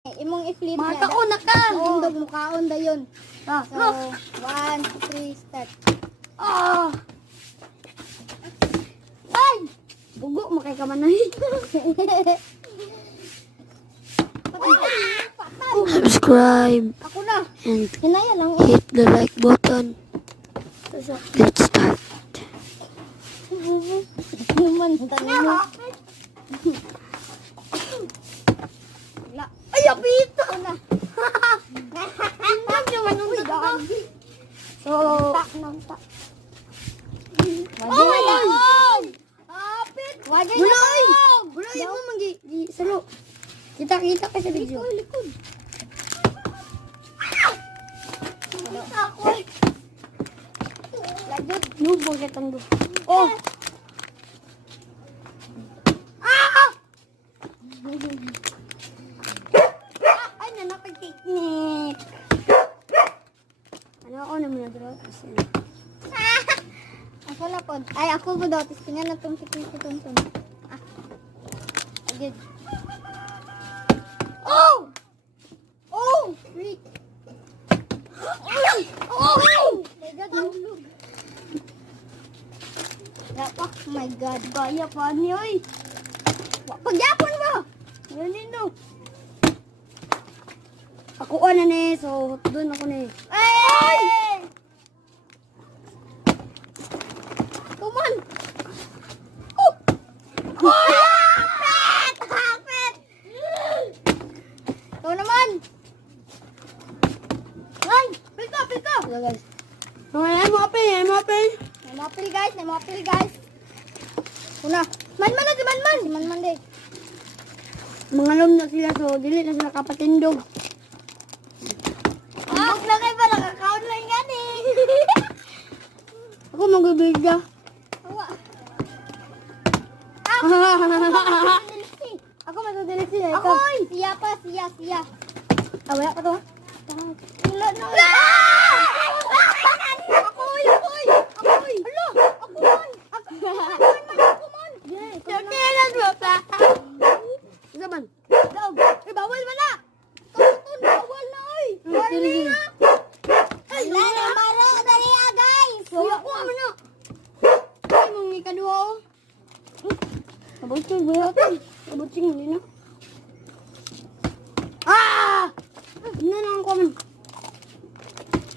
Imong i-flip Mga niya. kauna ka. Indog mo kaon da yun. Ah, So, 1, 2, 3, start. ah. Ay! Bugo, makay ka man na. Subscribe Ako na. and Hinaya lang. hit the like button. Let's start. Naman, tanong mo. Ay, apito! Na. Tingnan yung anong daan. So, Nampak. oh my God! Apit. Wagay na Buloy! tao. Buloy mo salo. Kita ka sa video. Likod. Ako. Lagot. Nubo ka tanggo. Oh. Ay, nanapag picnic. Ano ako naman na-draw? Kasi Ako na po. Ay, ako po daw. Tapos tingnan na itong tikit-kitong-tong. Agad. oh! Oh! Freak. Oh! My God, hulog. Yapa. Oh my God. Kaya pa niyo eh. Pagyapon mo! Ganun no. Ako na ne, so doon ako ne. Ay! Come on! Oh! Hapit! Hapit! Ito naman! Ay! Pilka! Pilka! Hello guys. Ay, mo apel. May mapil guys! May mapil guys! Una! Man-man na si Man-man! Si Man-man din. Mga lom na sila, so dili na sila kapatindog. Huwag na kayo pala! Kakaon lang yan eh! Ako magbibigya. Awa! Ako matadilit sila. Ito. Akoy! Siya pa! Siya! Siya! Ah, wala ka to ha? Wala na! Akoy! Akoy! Akoy! Alo! Ako man! Ako man! Ako man! Sortilan mo pa. Isa man. Daog! Eh, bawal man na! Tutun! Bawal na oy! Warning na! Ay, lalo! Mara! Dali guys! So, ako naman na. Ay, mong ikaduha o. Kabutsing, buhatin. Kabutsing, hindi na. Ah! Ano na lang ko man.